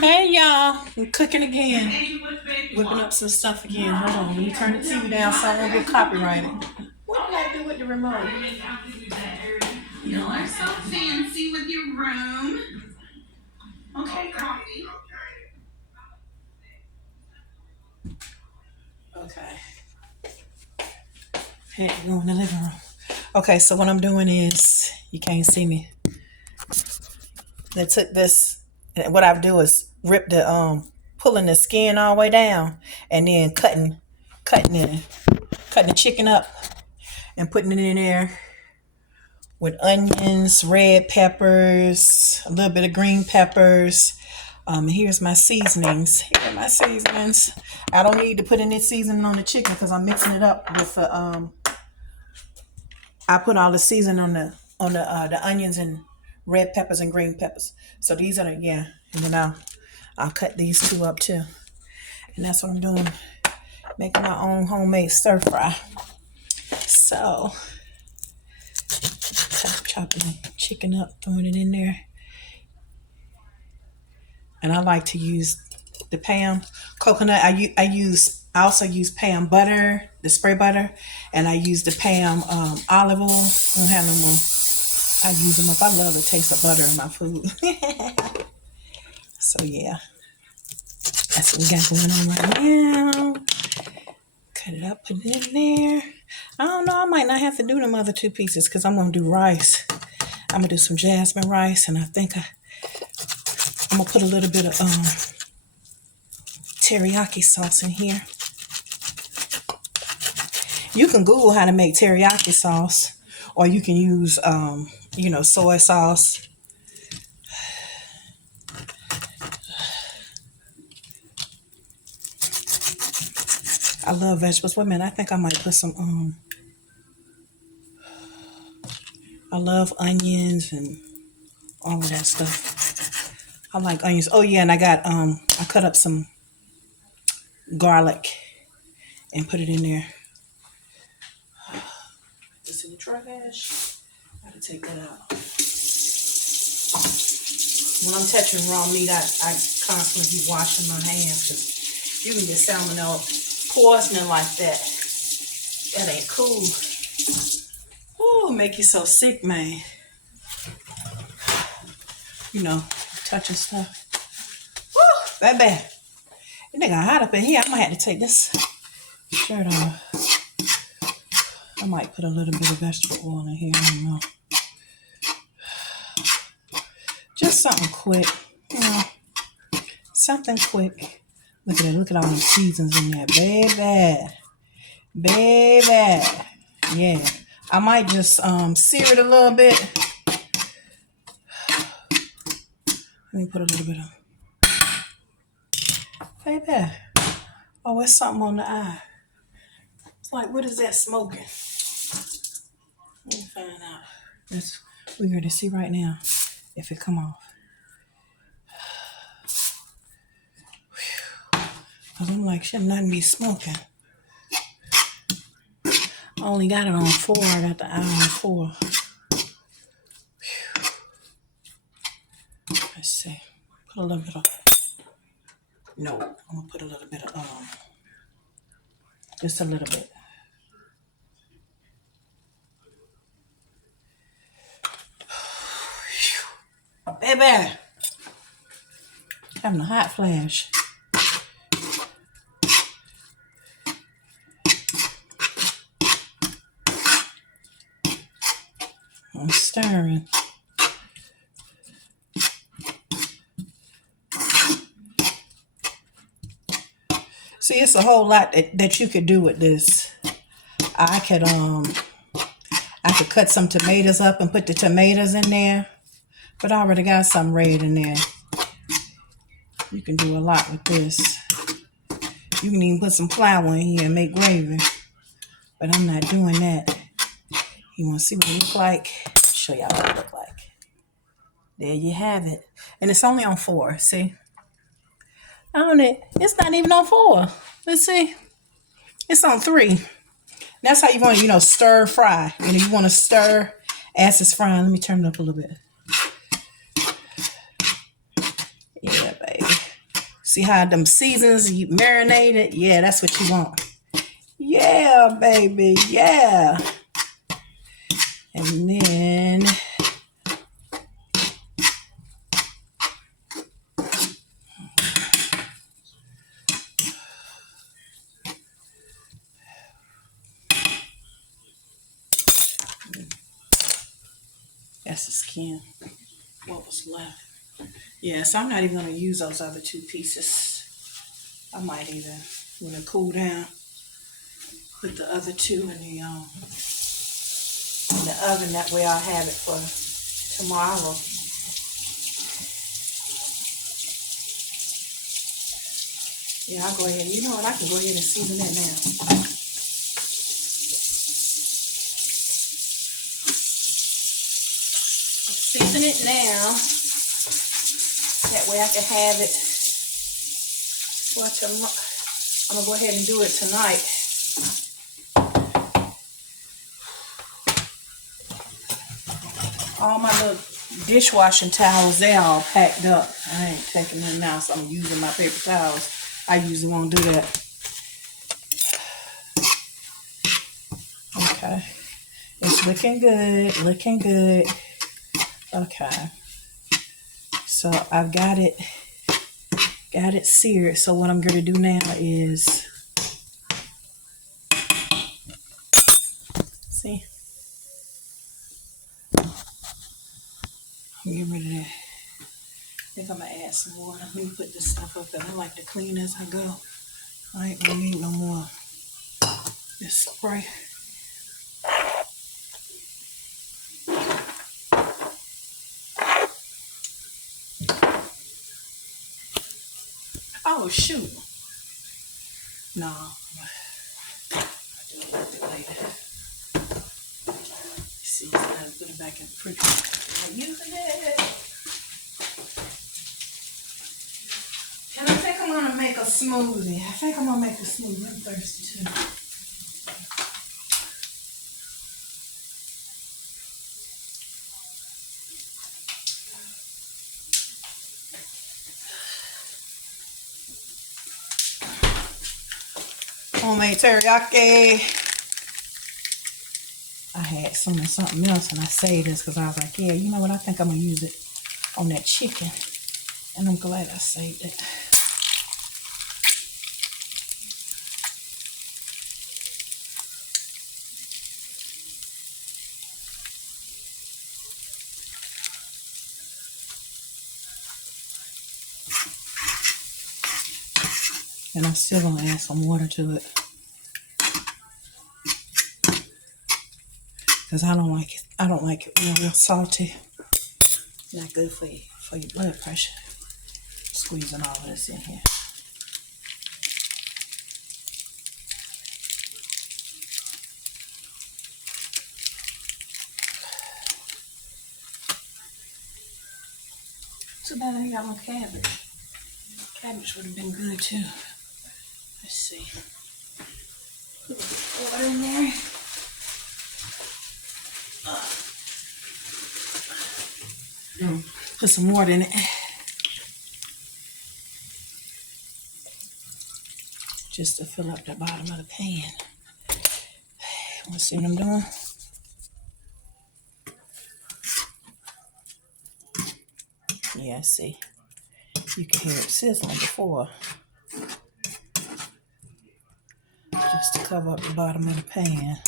Hey y'all, I'm cooking again. Whipping up some stuff again. Hold on, let me turn the TV down so I won't get copyrighted. What did I do with the remote? You are so fancy with your room. Okay, coffee. Okay. Hey, go in the living room. Okay, so what I'm doing is, you can't see me. I took this, and what I do is rip the pulling the skin all the way down, and then cutting the chicken up and putting it in there with onions, red peppers, a little bit of green peppers. Here's my seasonings. Here are my seasonings. I don't need to put any seasoning on the chicken because I'm mixing it up with I put all the seasoning on the onions and red peppers and green peppers. So these are and then I'll cut these two up too. And that's what I'm doing, making my own homemade stir fry. So chopping the chicken up, throwing it in there. And I like to use the Pam coconut. I also use Pam butter, the spray butter, and I use the Pam olive oil. I don't have no more. I use them up. I love the taste of butter in my food. So yeah, that's what we got going on right now. Cut it up, put it in there. I don't know. I might not have to do them other two pieces because I'm gonna do rice. I'm gonna do some jasmine rice, and I think I'm gonna put a little bit of teriyaki sauce in here. You can Google how to make teriyaki sauce, or you can use, soy sauce. I love vegetables. Wait a minute, I think I might put some. I love onions and all of that stuff. I like onions. Oh yeah, and I cut up some garlic and put it in there. This in the trash. Gotta take that out. When I'm touching raw meat, I constantly be washing my hands because you can get salmonella poisoning like that. That ain't cool. Ooh, make you so sick, man. Touching stuff. Woo, that bad. It got hot up in here. I might have to take this shirt off. I might put a little bit of vegetable oil in here. I don't know. Just something quick. Something quick. Look at that. Look at all the seasons in there. Baby. Baby. Yeah. I might just sear it a little bit. Let me put a little bit of. Baby. Oh, it's something on the eye. It's like, what is that smoking? Let me find out. That's weird to see right now if it come off. Because I'm like, should nothing be smoking. I only got it on 4. I got the eye on 4. Let's see. Put a little bit of. No, I'm going to put a little bit of, just a little bit. Baby. Having a hot flash. I'm stirring. See, it's a whole lot that you could do with this. I could cut some tomatoes up and put the tomatoes in there, but I already got some red in there. You can do a lot with this. You can even put some flour in here and make gravy, but I'm not doing that. You want to see what it look like? Show y'all what it look like. There you have it, and it's only on 4. See, on it. It's not even on 4. Let's see. It's on 3. That's how you want to, stir fry. You want to stir as it's frying. Let me turn it up a little bit. Yeah, baby. See how them seasons you marinated? Yeah, that's what you want. Yeah, baby. Yeah. And then that's the skin. What was left? Yeah, so I'm not even gonna use those other two pieces. I might even, when it cool down, put the other two in the oven. That way I'll have it for tomorrow. Yeah, I'll go ahead. You know what? I can go ahead and season it now. Season it now. That way I can have it for tomorrow. I'm gonna go ahead and do it tonight. All my little dishwashing towels, they all packed up. I ain't taking them now, so I'm using my paper towels. I usually won't do that. Okay. It's looking good, looking good. Okay. So I've got it seared. So what I'm going to do now is, see, get rid of that. I think I'm going to add some water. Let me put this stuff up there. I like to clean as I go. I ain't going to need no more. Just spray. Oh, shoot. No. I'll do it a little bit later. See, so I gotta put it back in the refrigerator. I'm using it. And I think I'm gonna make a smoothie. I'm thirsty too. Homemade teriyaki. I had some of something else and I saved this because I was like, yeah, you know what? I think I'm going to use it on that chicken. And I'm glad I saved it. And I'm still going to add some water to it. Because I don't like it real salty. Not good for your blood pressure. Squeezing all of this in here. Too bad I ain't got no cabbage. Cabbage would have been good too. Let's see. Put water in there. Put some water in it. Just to fill up the bottom of the pan. Want to see what I'm doing? Yeah, see. You can hear it sizzling before. Just to cover up the bottom of the pan.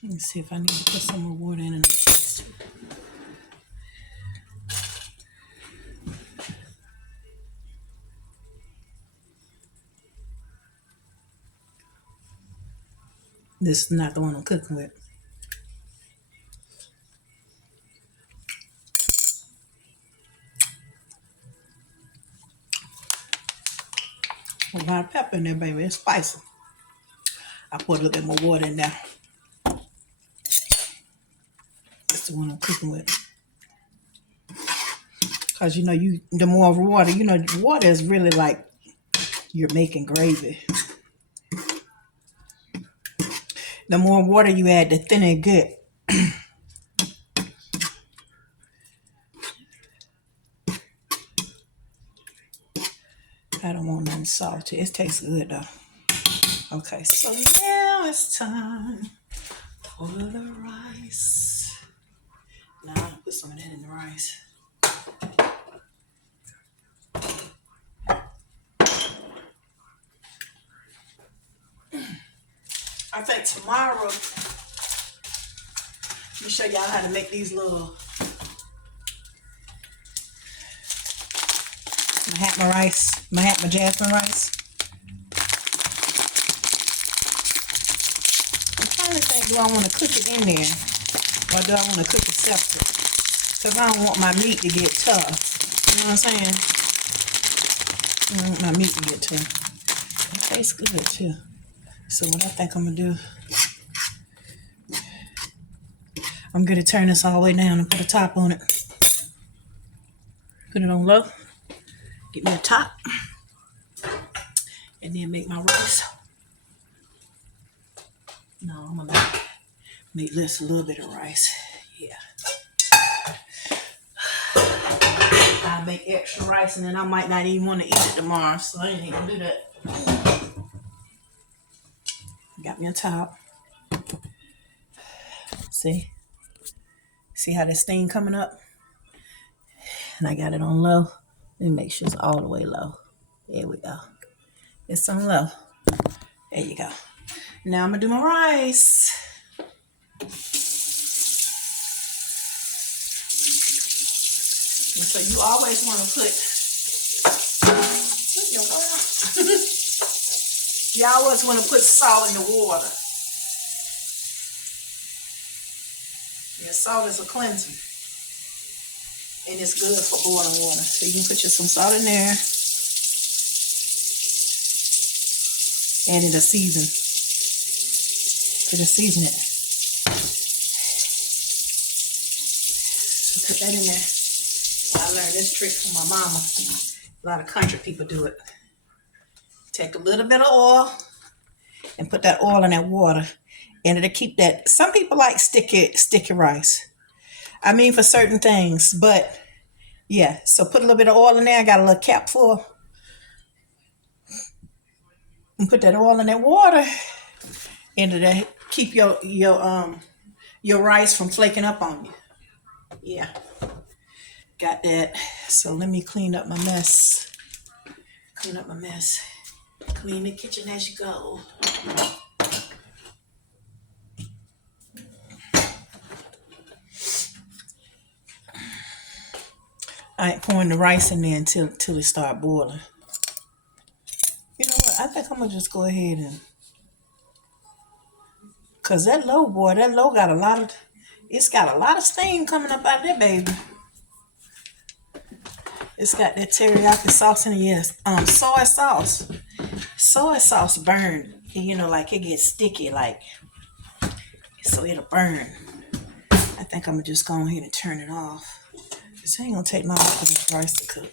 Let me see if I need to put some more water in it. This is not the one I'm cooking with. A lot of pepper in there, baby. It's spicy. I put a little bit more water in there. That's the one I'm cooking with. Cause you know the more water, water is really like you're making gravy. The more water you add, the thinner it get. I don't want nothing salty. It tastes good though. Okay, so now it's time for the rice. Now I'm gonna put some of that in the rice. I think tomorrow, let me show y'all how to make these little Mahatma rice, Mahatma jasmine rice. I'm trying to think, do I want to cook it in there or do I want to cook it separate? Because I don't want my meat to get tough. You know what I'm saying? I don't want my meat to get tough. It tastes good too. So what I think I'm going to do, I'm going to turn this all the way down and put a top on it. Put it on low. Get me a top. And then make my rice. No, I'm going to make this a little bit of rice. Yeah. I make extra rice and then I might not even want to eat it tomorrow. So I ain't even gonna do that. Got me a top. See how this thing coming up? And I got it on low. Let me make sure it's all the way low. There we go. It's on low. There you go. Now I'm gonna do my rice. And so you always want to put your oil. You always want to put salt in the water. Yeah, salt is a cleanser. And it's good for boiling water. So you can put some salt in there. And it'll season. It'll season it. So put that in there. I learned this trick from my mama. A lot of country people do it. Take a little bit of oil and put that oil in that water. And it'll keep that. Some people like sticky rice. I mean, for certain things. But, yeah. So put a little bit of oil in there. I got a little cap full. And put that oil in that water. And it'll keep your rice from flaking up on you. Yeah. Got that. So let me clean up my mess. Clean the kitchen as you go. I ain't pouring the rice in there until it start boiling. You know what? I think I'm gonna just go ahead and, cause that low got it's got a lot of steam coming up out of there, baby. It's got that teriyaki sauce in it. Yes, soy sauce. Soy sauce burn. Like it gets sticky, like, so it'll burn. I think I'm gonna just go ahead and turn it off. This ain't gonna take long for this rice to cook.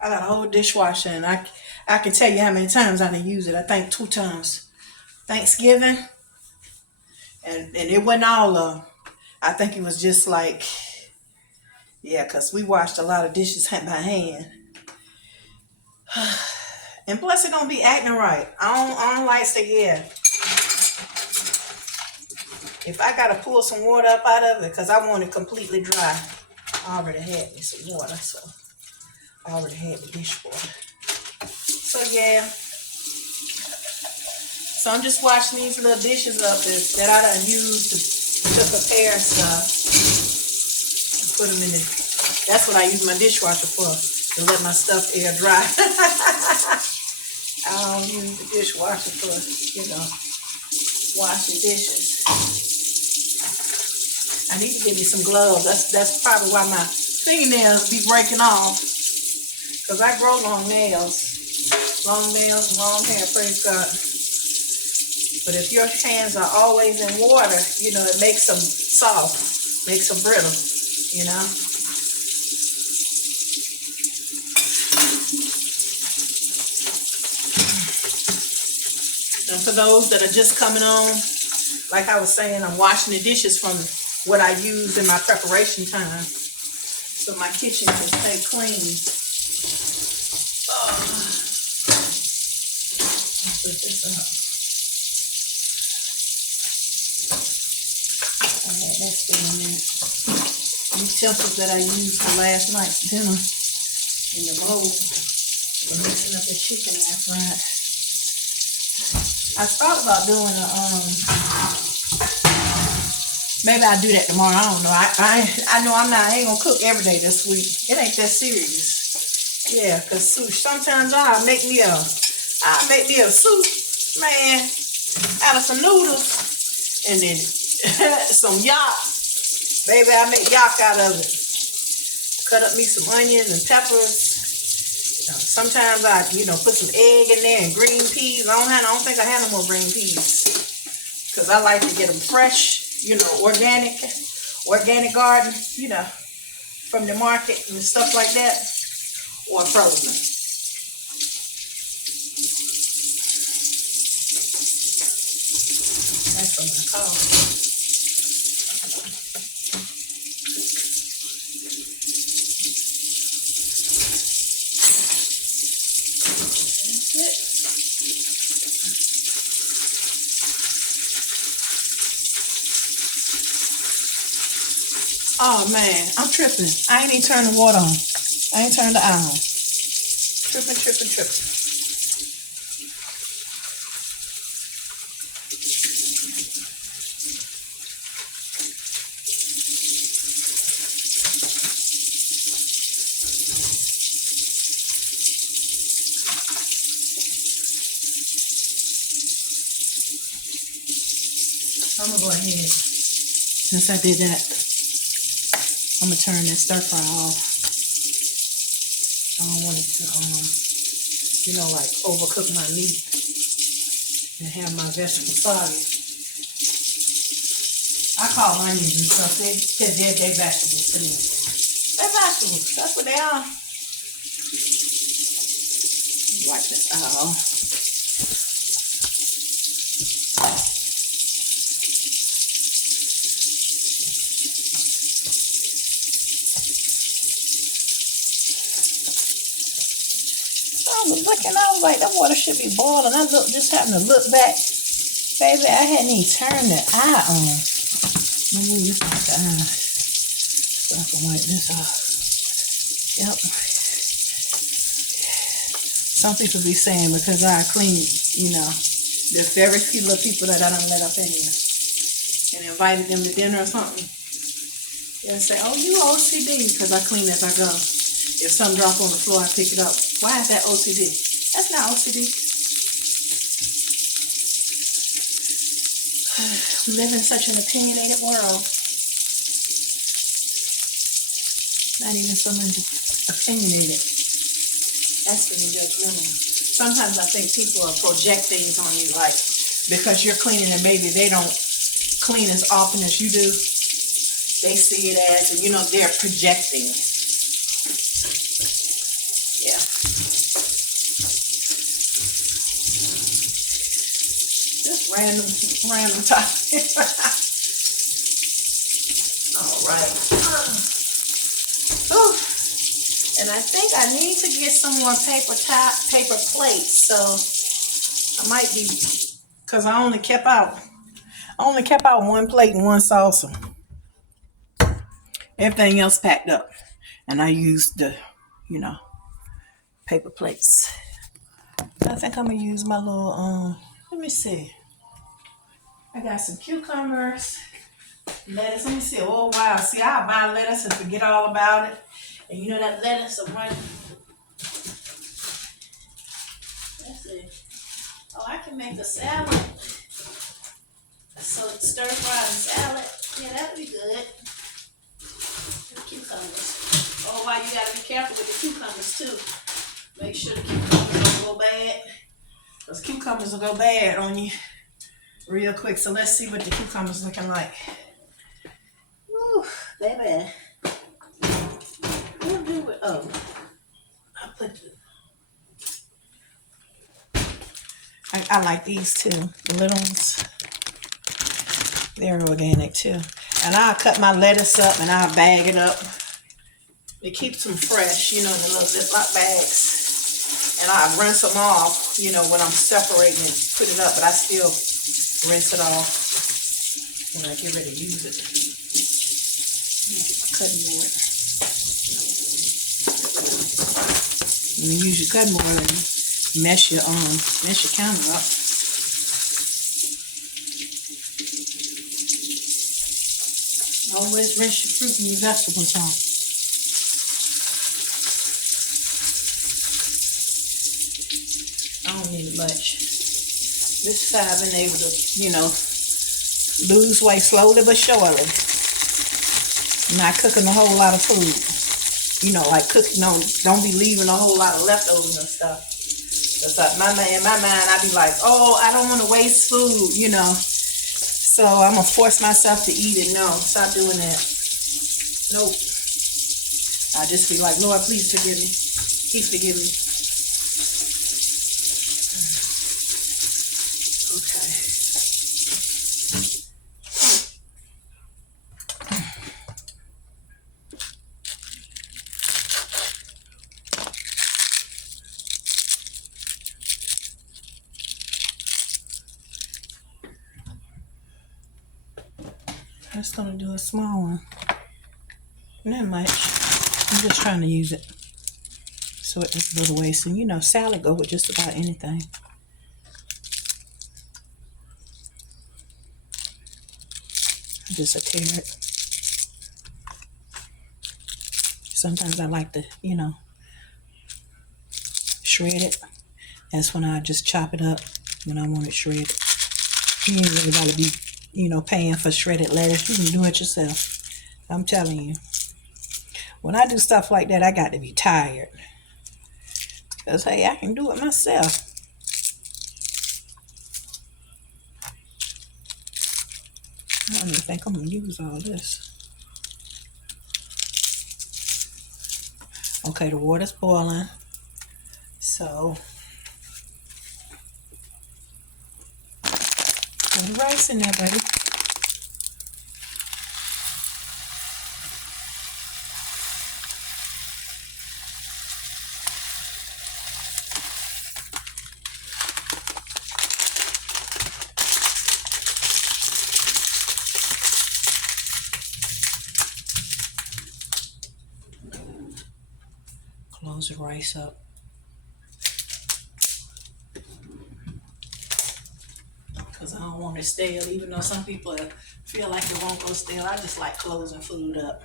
I got a whole dishwasher and I can tell you how many times I done used it. I think 2 times. Thanksgiving. And it wasn't all of them. I think it was just like, yeah, because we washed a lot of dishes by hand. And plus it don't be acting right. I don't like to, yeah. If I gotta pull some water up out of it, because I want it completely dry. I already had me some water, so I already had the dishwater. So yeah. So I'm just washing these little dishes up that I done used to prepare stuff. And put them in that's what I use my dishwasher for, to let my stuff air dry. I don't use the dishwasher for, washing dishes. I need to get me some gloves. That's probably why my fingernails be breaking off. Because I grow long nails. Long nails, long hair, praise God. But if your hands are always in water, you know, it makes them soft, makes them brittle, you know. And for those that are just coming on, like I was saying, I'm washing the dishes from what I used in my preparation time. So my kitchen can stay clean. I'll put this up. Alright, that's been a minute. These utensils that I used for last night's dinner in the bowl for mixing up the chicken last night. I thought about doing a maybe I'll do that tomorrow. I don't know. I know I ain't gonna cook every day this week. It ain't that serious. Yeah, cause sometimes I'll make me a soup, man, out of some noodles and then some yak. Baby, I make yak out of it. Cut up me some onions and peppers. Sometimes I, put some egg in there and green peas. I don't think I have no more green peas. Because I like to get them fresh, organic garden, from the market and stuff like that. Or frozen. That's what I call it. Oh man, I'm tripping. I ain't even turned the water on. I ain't turned the eye on. Tripping. I'm gonna go ahead. Since I did that, I'm gonna turn that stir fry off. I don't want it to, like overcook my meat and have my vegetables soggy. I call onions and stuff, they're vegetables to me. They're vegetables, that's what they are. Wipe this out. I was like, that water should be boiling. I just happened to look back. Baby, I hadn't even turned the eye on. Let me move this out the eye so I can wipe this off. Yep. Some people be saying because I clean, there's very few little people that I don't let up in here and invited them to dinner or something. They'll say, oh, you OCD because I clean as I go. If something drop on the floor, I pick it up. Why is that OCD? That's not OCD. We live in such an opinionated world. Not even so much opinionated. That's being judgmental. Sometimes I think people are project things on you, like because you're cleaning and maybe they don't clean as often as you do. They see it as, they're projecting. Yeah. Just random topic. All right. And I think I need to get some more paper plates. So I might be, because I only kept out one plate and one saucer. Everything else packed up. And I used the, paper plates. I think I'm going to use my little, let me see. I got some cucumbers, lettuce. Let me see. Oh, wow. See, I'll buy lettuce and forget all about it. And that lettuce will run. Let's see. Oh, I can make a salad. So stir fry and salad. Yeah, that would be good. Cucumbers. careful with the cucumbers too. Make sure the cucumbers don't go bad. Because cucumbers will go bad on you real quick. So let's see what the cucumbers looking like. Woo, baby. What do it? Oh, I put I like these too. The little ones. They're organic too. And I'll cut my lettuce up and I'll bag it up. It keeps them fresh, you know, in the little Ziploc bags. And I rinse them off, you know, when I'm separating and put it up, but I still rinse it off when I get ready to use it. Get my cutting board. And you use your cutting board and mesh your counter up. Always rinse your fruit and your vegetables off. I don't need much. This time I've been able to, you know, lose weight slowly but surely. Not cooking a whole lot of food. You know, like cooking, don't be leaving a whole lot of leftovers and stuff. Cause in my mind, I be like, oh, I don't want to waste food, you know. So I'm gonna force myself to eat it. No, stop doing that. Nope. I just be like, Lord, please forgive me. Please forgive me. I'm just gonna do a small one. Not much. I'm just trying to use it so it's a little waste. And you know, salad go with just about anything. Just a tear it. Sometimes I like to, you know, shred it. That's when I just chop it up when I want it shredded. You ain't really gotta be, you know, paying for shredded lettuce. You can do it yourself. I'm telling you. When I do stuff like that, I got to be tired. Because, hey, I can do it myself. I don't even think I'm going to use all this. Okay, the water's boiling. So, put the rice in there, buddy. Close the rice up. Because I don't want it stale, even though some people feel like it won't go stale. I just like closing food up.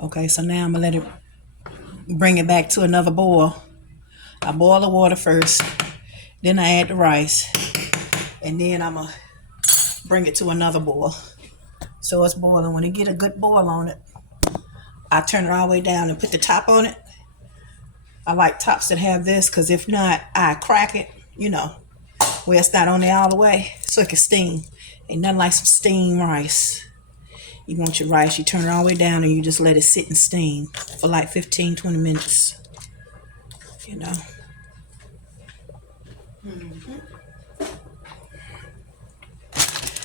Okay, so now I'm going to let it bring it back to another boil. I boil the water first, then I add the rice, and then I'm going to bring it to another boil. So it's boiling. When it get a good boil on it, I turn it all the way down and put the top on it. I like tops that have this because if not, I crack it, you know, where it's not on there all the way so it can steam. Ain't nothing like some steamed rice. You want your rice, you turn it all the way down and you just let it sit and steam for like 15, 20 minutes. You know.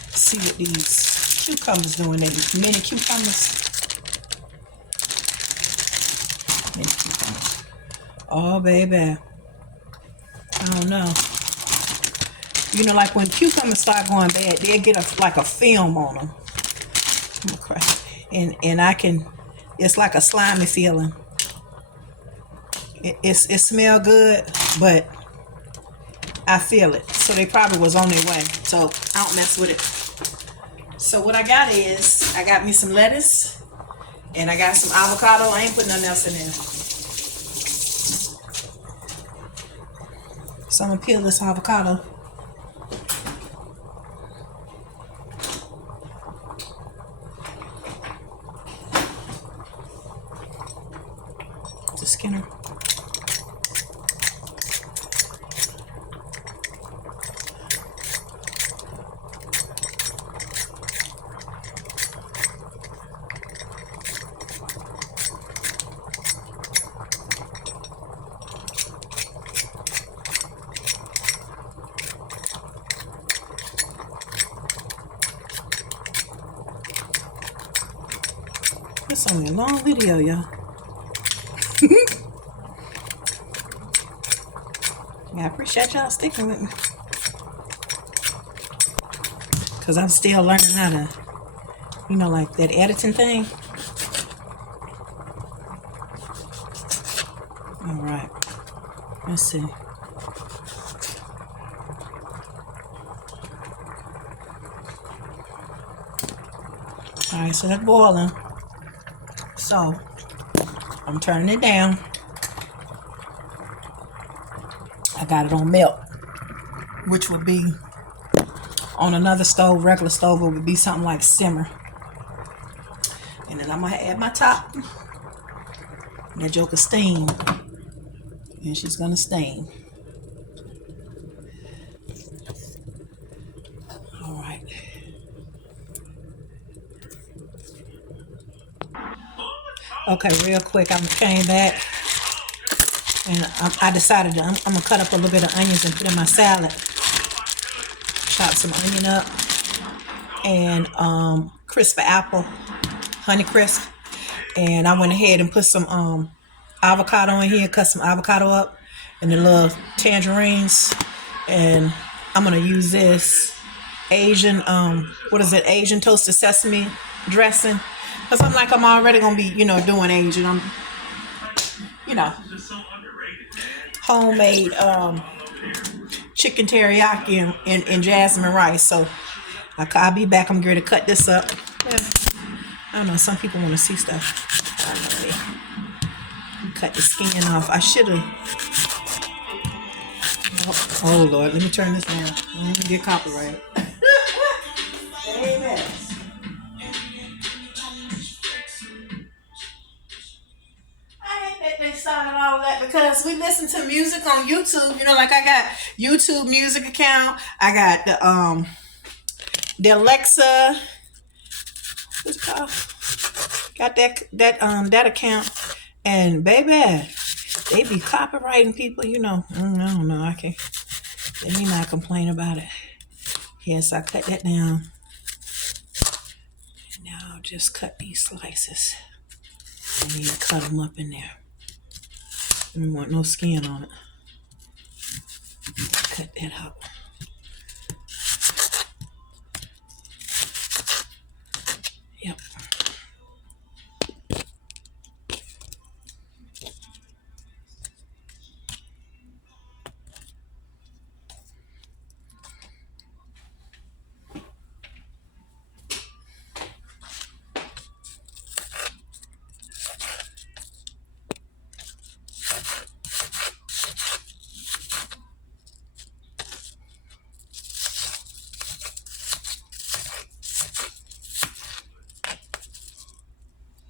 See what these cucumbers doing. They mini cucumbers. Mini cucumbers. Oh, baby. I don't know. You know, like when cucumbers start going bad, they get like a film on them. Oh, crap. And I can, it's like a slimy feeling. It smell good, but I feel it. So they probably was on their way. So I don't mess with it. So what I got is, I got me some lettuce and I got some avocado. I ain't putting nothing else in there. So I'm gonna peel this avocado. The skinner. It's only a long video, y'all. Yeah, I appreciate y'all sticking with me. Because I'm still learning how to, like that editing thing. All right. Let's see. All right, so that's boiling. So I'm turning it down. I got it on melt, which would be on another stove, regular stove, it would be something like simmer. And then I'm gonna add my top. And that joker steam. And she's gonna steam. All right. Okay, real quick, I came back and I decided I'm gonna cut up a little bit of onions and put in my salad. Chop some onion up and crisp apple, honey crisp. And I went ahead and put some avocado in here, cut some avocado up and the little tangerines. And I'm gonna use this Asian, Asian toasted sesame dressing. Cause I'm already gonna be, doing Asian. I'm, homemade chicken teriyaki and jasmine rice. So I'll be back. I'm going to cut this up. Yeah. I don't know. Some people want to see stuff. I don't know. Cut the skin off. I should have. Oh Lord, let me turn this down. I don't get copyright. Amen. They started all that because we listen to music on YouTube. Like I got YouTube music account. I got the Alexa. What's it called? Got that account, and baby, they be copyrighting people. I don't know. I can't. Let me not complain about it. Yes, I cut that down. And now I'll just cut these slices. I need to cut them up in there. I don't want no skin on it. Cut that out. Yep.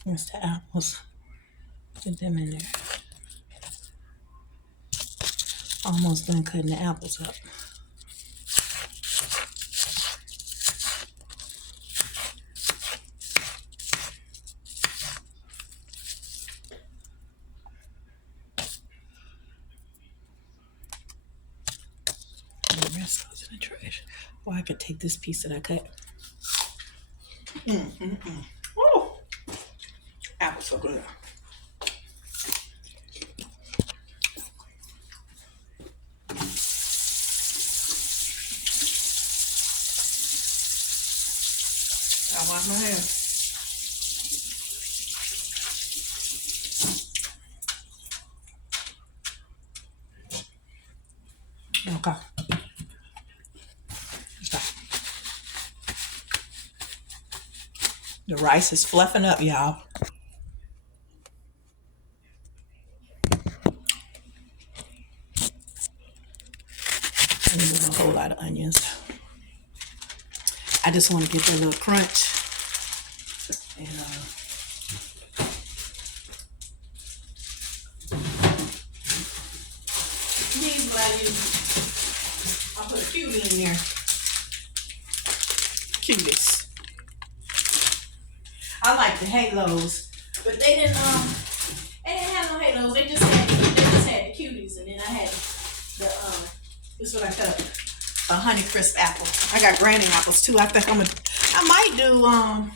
Here's the apples. Put them in there. Almost done cutting the apples up. And the rest goes in the trash. Or I could take this piece that I cut. Oh, apples so good. I wash my hands. Okay. Stop. The rice is fluffing up, y'all. I didn't do a whole lot of onions. I just want to get that little crunch. And these what I use. I'll put a cutie in there. Cuties. I like the halos, but they didn't have no halos. They just had the cuties, and then I had the this is what I cut up. A honey crisp apple. I got granny apples too. I think I might do I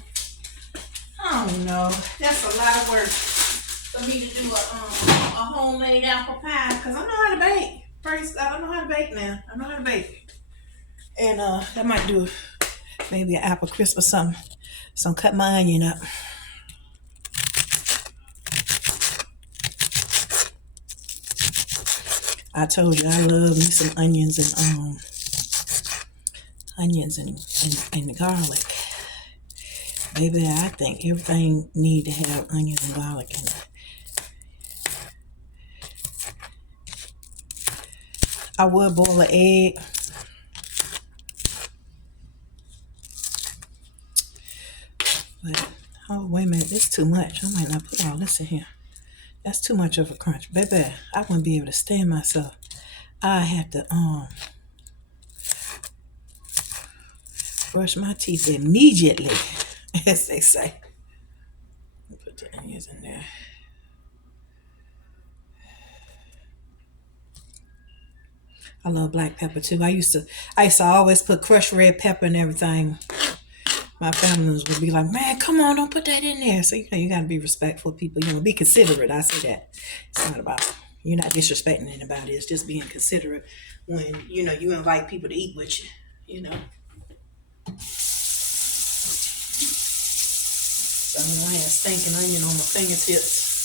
don't know. That's a lot of work for me to do a homemade apple pie because I know how to bake. First, I don't know how to bake now. I know how to bake. And I might do maybe an apple crisp or something. So I'm cut my onion up. I told you I love me some onions and garlic. Baby, I think everything need to have onions and garlic in it. I would boil an egg. But, oh, wait a minute. This is too much. I might not put all this in here. That's too much of a crunch. Baby, I wouldn't be able to stand myself. I have to brush my teeth immediately, as they say. Put the onions in there. I love black pepper too. I used to always put crushed red pepper and everything. My family would be like, man, come on, don't put that in there. So, you got to be respectful of people. Be considerate. I say that. It's not about, you're not disrespecting anybody. It's just being considerate when, you invite people to eat with you, So, I had stinking onion on my fingertips.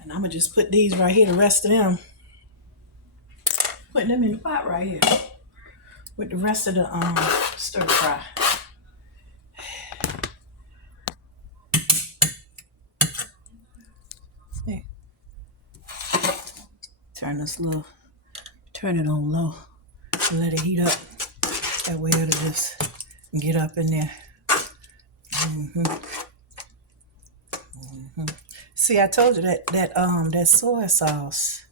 And I'm going to just put these right here, the rest of them. Putting them in the pot right here with the rest of the stir fry. Hey. Turn it on low and let it heat up. That way it'll just get up in there. See, I told you that soy sauce,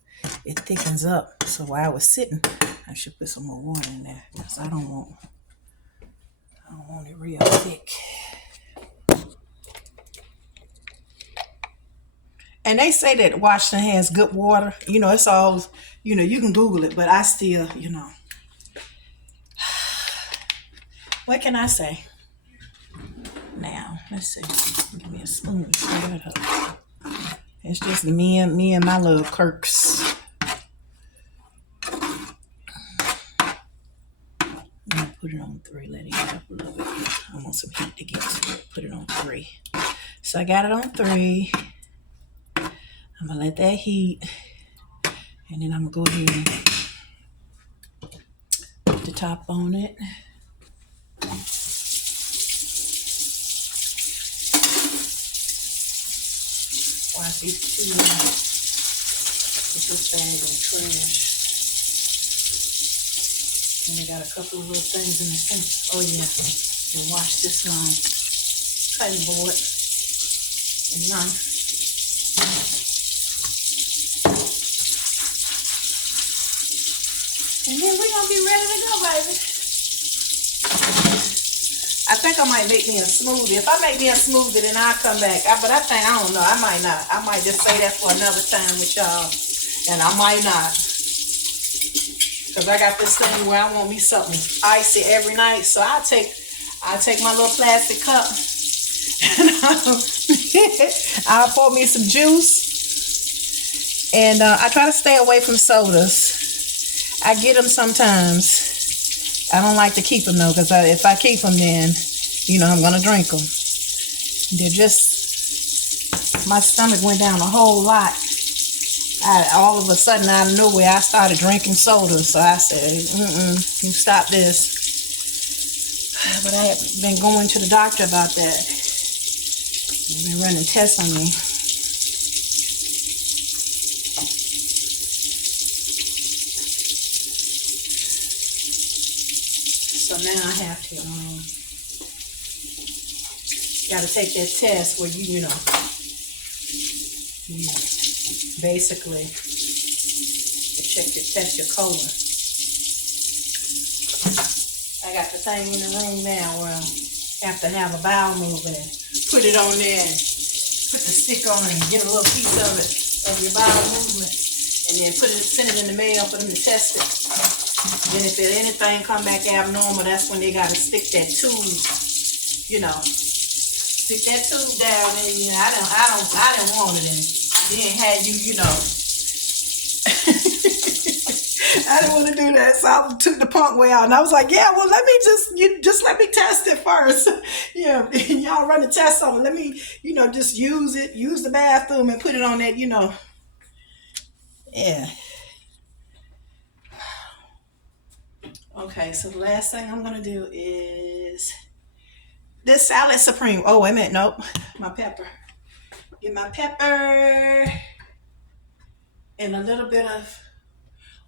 it thickens up. So while I was sitting, I should put some more water in there because I don't want it real thick. And they say that Washington has good water. It's all, you can Google it, but I still, what can I say? Now, let's see. Give me a spoon to stir that up. It's just me and my little quirks. Put it on 3. Let it heat up a little bit. I want some heat to get to it. Put it on 3. So I got it on 3. I'm going to let that heat. And then I'm going to go ahead and put the top on it. Wash these two with this bag of trash. And they got a couple of little things in the sink. Oh yeah, and wash this cutting board and knife. And then we're gonna be ready to go, baby. I think I might make me a smoothie. If I make me a smoothie, then I'll come back. But I don't know. I might not. I might just say that for another time with y'all. And I might not. Because I got this thing where I want me something icy every night. So I'll take my little plastic cup and I'll pour me some juice. And I try to stay away from sodas. I get them sometimes. I don't like to keep them though, because if I keep them, then, I'm going to drink them. They're just, my stomach went down a whole lot. All of a sudden, out of nowhere, I started drinking soda. So I said, you stop this. But I had been going to the doctor about that. They've been running tests on me. So now I have to, got to take that test where you basically test your colon. I got the thing in the room now where I have to have a bowel movement and put it on there and put the stick on it and get a little piece of it, of your bowel movement, and then send it in the mail for them to test it. Then if anything come back abnormal, that's when they got to stick that tube, stick that tube down and I didn't want it and then had I didn't want to do that, so I took the punk way out, and I was like, "Yeah, well, let me just let me test it first. Yeah, y'all run the test on it. Let me, just use the bathroom and put it on that, Yeah. Okay, so the last thing I'm gonna do is this salad supreme. Oh, wait a minute, nope, my pepper. Get my pepper and a little bit of.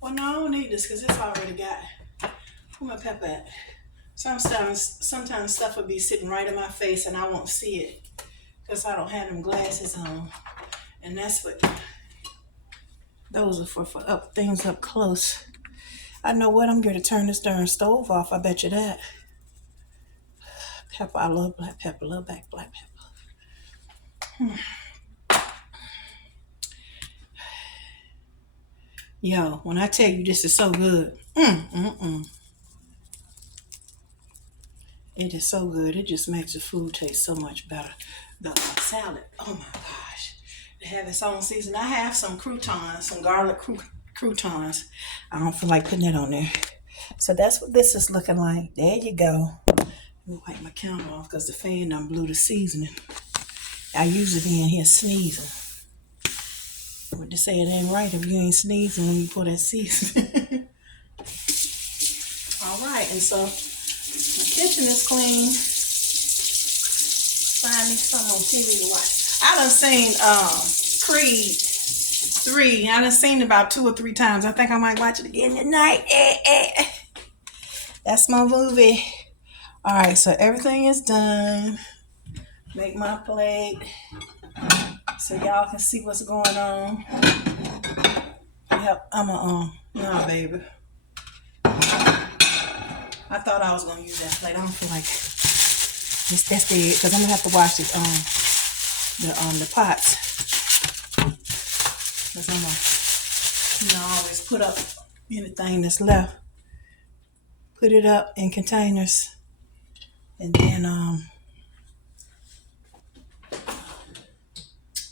Well, no, I don't need this because it's already got. Where my pepper at? Sometimes stuff will be sitting right in my face and I won't see it because I don't have them glasses on. And that's what those are for up things up close. I know what, I'm going to turn this darn stove off. I bet you that. Pepper, I love black pepper. Love black pepper. Yo, when I tell you this is so good. It is so good. It just makes the food taste so much better. The salad, oh my gosh. They have its own season. I have some croutons, some garlic croutons. I don't feel like putting it on there. So that's what this is looking like. There you go. Let me wipe my counter off because the fan done blew the seasoning. I usually be in here sneezing. What they say, it ain't right if you ain't sneezing when you put that seasoning. All right, and so my kitchen is clean. Find me something on TV to watch. I done seen Creed 3. I done seen it about 2 or 3 times. I think I might watch it again tonight. That's my movie. All right, so everything is done. Make my plate so y'all can see what's going on. Yep, nah, baby. I thought I was gonna use that plate. I don't feel like that's dead because I'm gonna have to wash the pots. Because I'm gonna, always put up anything that's left. Put it up in containers, and then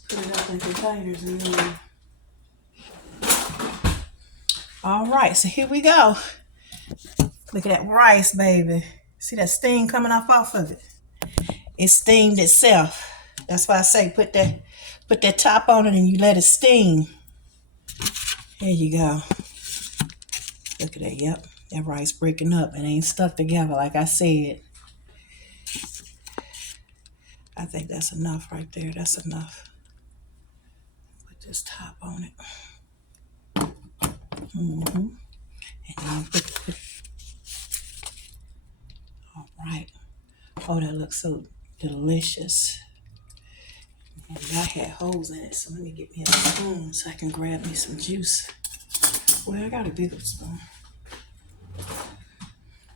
put it up in containers, and then. All right, so here we go. Look at that rice, baby. See that steam coming off of it? It steamed itself. That's why I say put that top on it and you let it steam. There you go. Look at that. Yep, that rice breaking up and ain't stuck together like I said. I think that's enough right there. That's enough. Put this top on it. And then put. All right. Oh, that looks so delicious. And I had holes in it, so let me get me a spoon so I can grab me some juice. Well, I got a bigger spoon.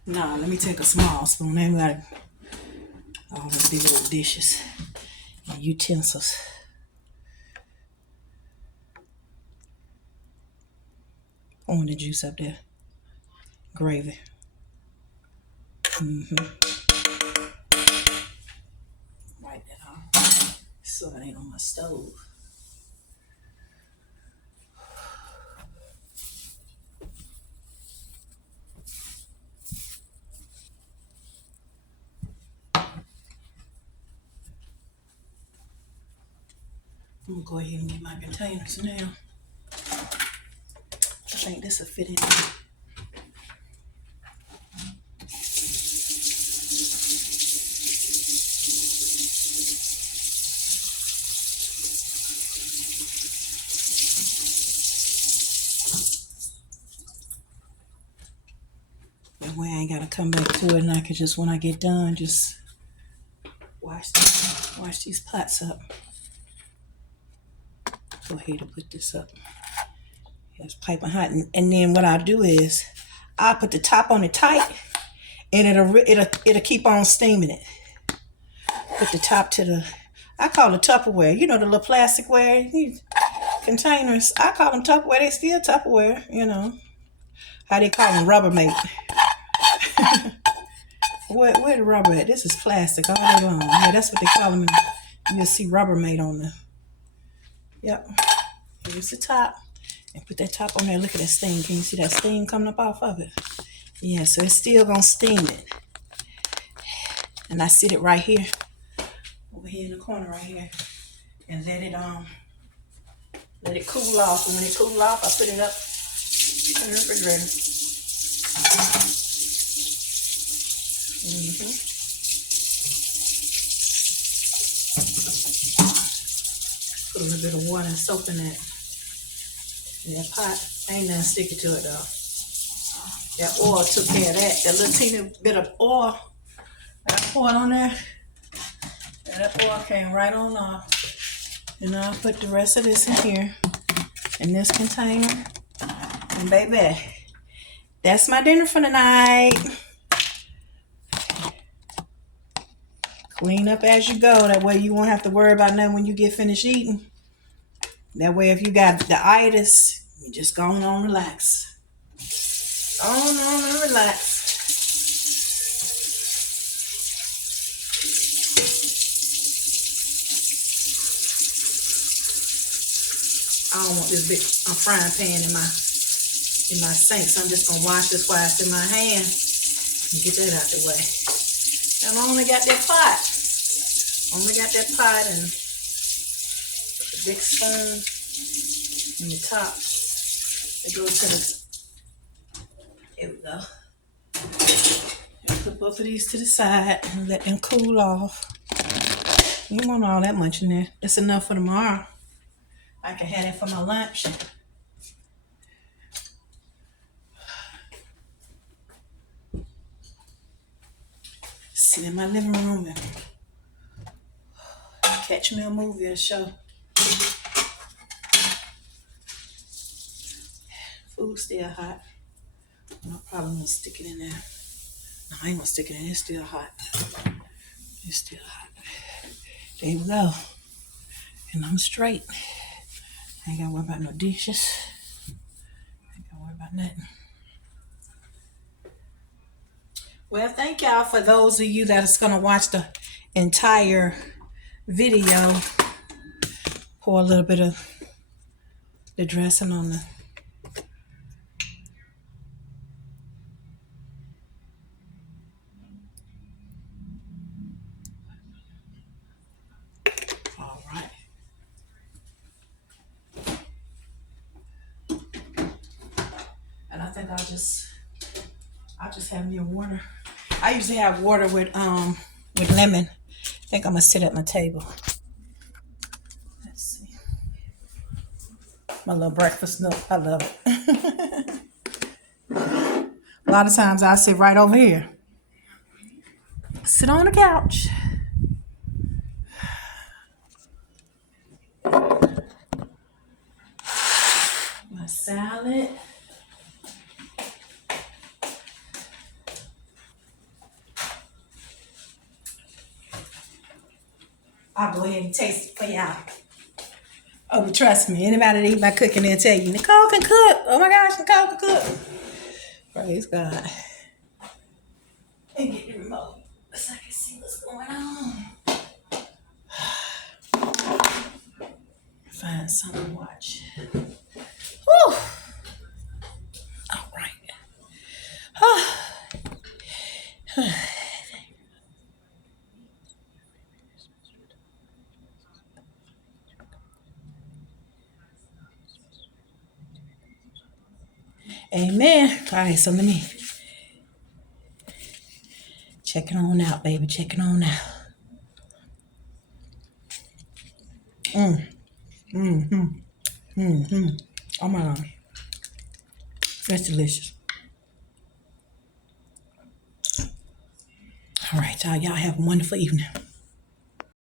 Nah, let me take a small spoon. I ain't got all the big old dishes and utensils. On the juice up there. Gravy. Wipe that off so it ain't on my stove. I'm gonna go ahead and get my containers now. I think this will fit in there. That way I ain't gotta come back to it, and I can just, when I get done, just wash these pots up. Go ahead and put this up. It's piping hot, and then what I do is I put the top on it tight, and it'll keep on steaming it. Put the top to the, I call it Tupperware. You know, the little plasticware containers. I call them Tupperware. They still Tupperware. You know how they call them, Rubbermaid. Where the rubber at? This is plastic all day long. Yeah, that's what they call them. You'll see Rubbermaid on there. Yep. Here's the top. And put that top on there. Look at that steam. Can you see that steam coming up off of it? Yeah, so it's still gonna steam it. And I sit it right here, over here in the corner right here, and let it cool off. And when it cool off, I put it up in the refrigerator. Put a little bit of water and soap in that pot. Ain't nothing sticky to it though. That oil took care of that. That little teeny bit of oil I poured on there, and that oil came right on off. And I'll put the rest of this in here, in this container. And baby, that's my dinner for the night. Clean up as you go. That way you won't have to worry about nothing when you get finished eating. That way if you got the itis, you just go on and relax. Go on and relax. I don't want this big frying pan in my sink, so I'm just gonna wash this while it's in my hand and get that out the way. And I only got that pot. And the big spoon in the top. It goes to the. Here we go. And put both of these to the side and let them cool off. You don't want all that much in there. It's enough for tomorrow. I can have it for my lunch. Sit in my living room and catch me a movie or show. Food still hot. I'm probably gonna stick it in there. No, I ain't gonna stick it in. It's still hot. It's still hot. There we go. And I'm straight. I ain't gotta worry about no dishes. I ain't gotta worry about nothing. Well, thank y'all for those of you that is gonna watch the entire video. Pour a little bit of the dressing on the. All right. And I think I'll just have me a water. I usually have water with lemon. I think I'm gonna sit at my table. Let's see. My little breakfast nook. I love it. A lot of times I sit right over here. Sit on the couch. My salad. I'll go ahead and taste it for y'all. Oh, but trust me, anybody that eat my cooking, they'll tell you, Nicole can cook. Oh my gosh, Nicole can cook. Praise God. And get the remote so I can see what's going on. Find something to watch. Whew. All right. Amen. All right, so let me check it on out, baby. Check it on out. Oh my God. That's delicious. All right, y'all. Y'all have a wonderful evening.